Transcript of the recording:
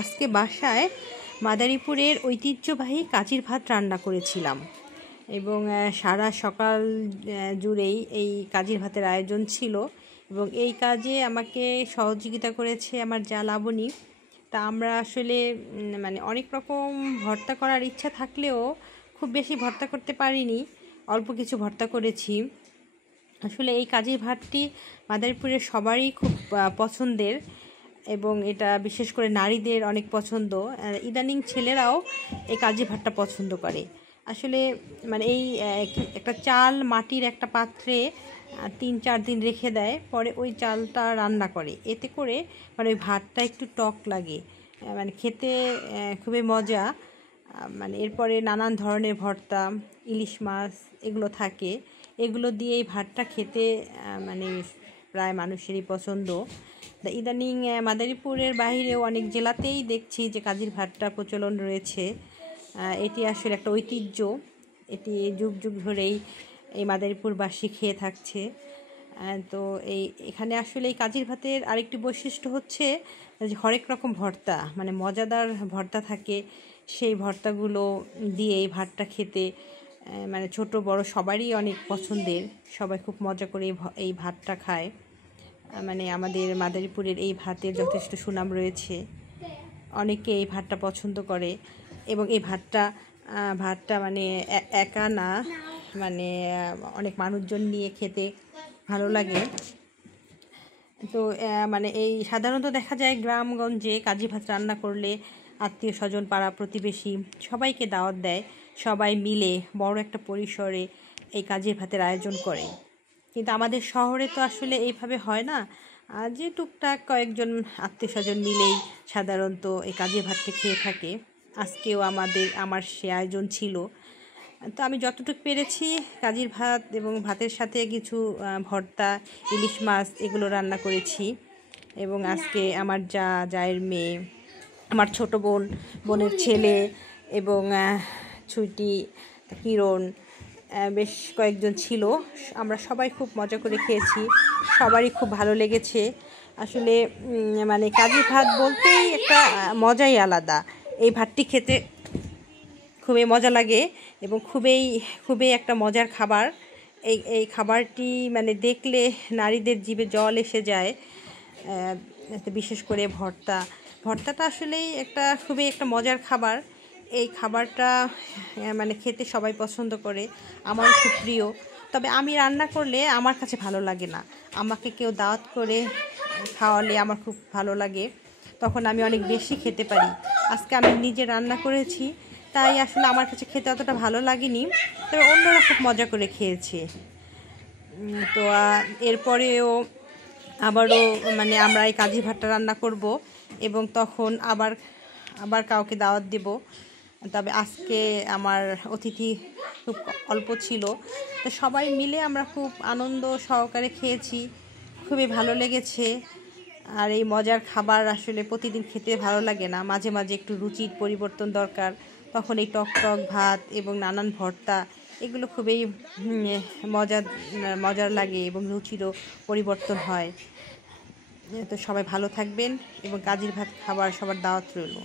আজকে বাসায় মাদারীপুরের ঐতিহ্যবাহী কাজির ভাত রান্না করেছিলাম এবং সারা সকাল জুড়েই এই কাজির ভাতের আয়োজন ছিল এবং এই কাজে আমাকে সহযোগিতা করেছে আমার যা লাবণী। তা আমরা আসলে মানে অনেক রকম ভর্তা করার ইচ্ছা থাকলেও খুব বেশি ভর্তা করতে পারিনি, অল্প কিছু ভর্তা করেছি। আসলে এই কাজির ভাতটি মাদারীপুরের সবারই খুব পছন্দের এবং এটা বিশেষ করে নারীদের অনেক পছন্দ। ইদানিং ছেলেরাও এই কাজির ভাতটা পছন্দ করে। আসলে মানে এই একটা চাল মাটির একটা পাত্রে 3-4 দিন রেখে দেয়, পরে ওই চালটা রান্না করে, এতে করে মানে ওই ভাতটা একটু টক লাগে, মানে খেতে খুবই মজা। মানে এরপরে নানান ধরনের ভর্তা, ইলিশ মাছ এগুলো থাকে, এগুলো দিয়ে এই ভাতটা খেতে মানে প্রায় মানুষেরই পছন্দ। ইদানিং মাদারীপুরের বাইরেও অনেক জেলাতেই দেখছি যে কাজির ভাতটা প্রচলন রয়েছে। এটি আসলে একটা ঐতিহ্য, এটি যুগ যুগ ধরেই এই মাদারীপুরবাসী খেয়ে থাকছে। তো এখানে আসলে এই কাজির ভাতের আরেকটি বৈশিষ্ট্য হচ্ছে যে হরেক রকম ভর্তা, মানে মজাদার ভর্তা থাকে, সেই ভর্তাগুলো দিয়ে এই ভাতটা খেতে মানে ছোট বড় সবারই অনেক পছন্দের, সবাই খুব মজা করে এই ভাতটা খায়। মানে আমাদের মাদারীপুরের এই ভাতের যথেষ্ট সুনাম রয়েছে, অনেকে এই ভাতটা পছন্দ করে এবং এই ভাতটা মানে একা না, মানে অনেক মানুষজন নিয়ে খেতে ভালো লাগে। তো মানে এই সাধারণত দেখা যায় গ্রামগঞ্জে কাজি ভাত রান্না করলে আত্মীয় স্বজন পাড়া প্রতিবেশী সবাইকে দাওয়াত দেয়, সবাই মিলে বড় একটা পরিসরে এই কাজির ভাতের আয়োজন করে। কিন্তু আমাদের শহরে তো আসলে এইভাবে হয় না, যে টুকটাক কয়েকজন আত্মীয় স্বজন মিলেই সাধারণত এই কাজির ভাতটা খেয়ে থাকে। আজকেও আমার সে আয়োজন ছিল। তো আমি যতটুকু পেরেছি কাজির ভাত এবং ভাতের সাথে কিছু ভর্তা, ইলিশ মাছ এগুলো রান্না করেছি। এবং আজকে আমার জায়ের মেয়ে, আমার ছোট বোনের ছেলে এবং ছুটি, কিরণ, বেশ কয়েকজন ছিল। আমরা সবাই খুব মজা করে খেয়েছি, সবারই খুব ভালো লেগেছে। আসলে মানে কাজির ভাত বলতেই একটা মজাই আলাদা। এই ভাতটি খেতে খুবই মজা লাগে এবং খুবই একটা মজার খাবার। এই খাবারটি মানে দেখলে নারীদের জিভে জল এসে যায়। বিশেষ করে ভর্তাটা আসলেই খুবই একটা মজার খাবার। এই খাবারটা মানে খেতে সবাই পছন্দ করে, আমার খুব প্রিয়। তবে আমি রান্না করলে আমার কাছে ভালো লাগে না, আমাকে কেউ দাওয়াত করে খাওয়ালে আমার খুব ভালো লাগে, তখন আমি অনেক বেশি খেতে পারি। আজকে আমি নিজে রান্না করেছি, তাই আসলে আমার কাছে খেতে অতটা ভালো লাগেনি, তবে অন্যরা খুব মজা করে খেয়েছে। তো এরপরেও আবারও মানে আমরা এই কাজি ভাতটা রান্না করব এবং তখন আবার কাউকে দাওয়াত দেব। তবে আজকে আমার অতিথি খুব অল্প ছিল, তো সবাই মিলে আমরা খুব আনন্দ সহকারে খেয়েছি, খুবই ভালো লেগেছে। আর এই মজার খাবার আসলে প্রতিদিন খেতে ভালো লাগে না, মাঝে মাঝে একটু রুচির পরিবর্তন দরকার। তখন এই টক ভাত এবং নানান ভর্তা এগুলো খুবই মজার লাগে এবং রুচিরও পরিবর্তন হয়। তো সবাই ভালো থাকবেন এবং কাজির ভাত খাবার সবার দাওয়াত রইল।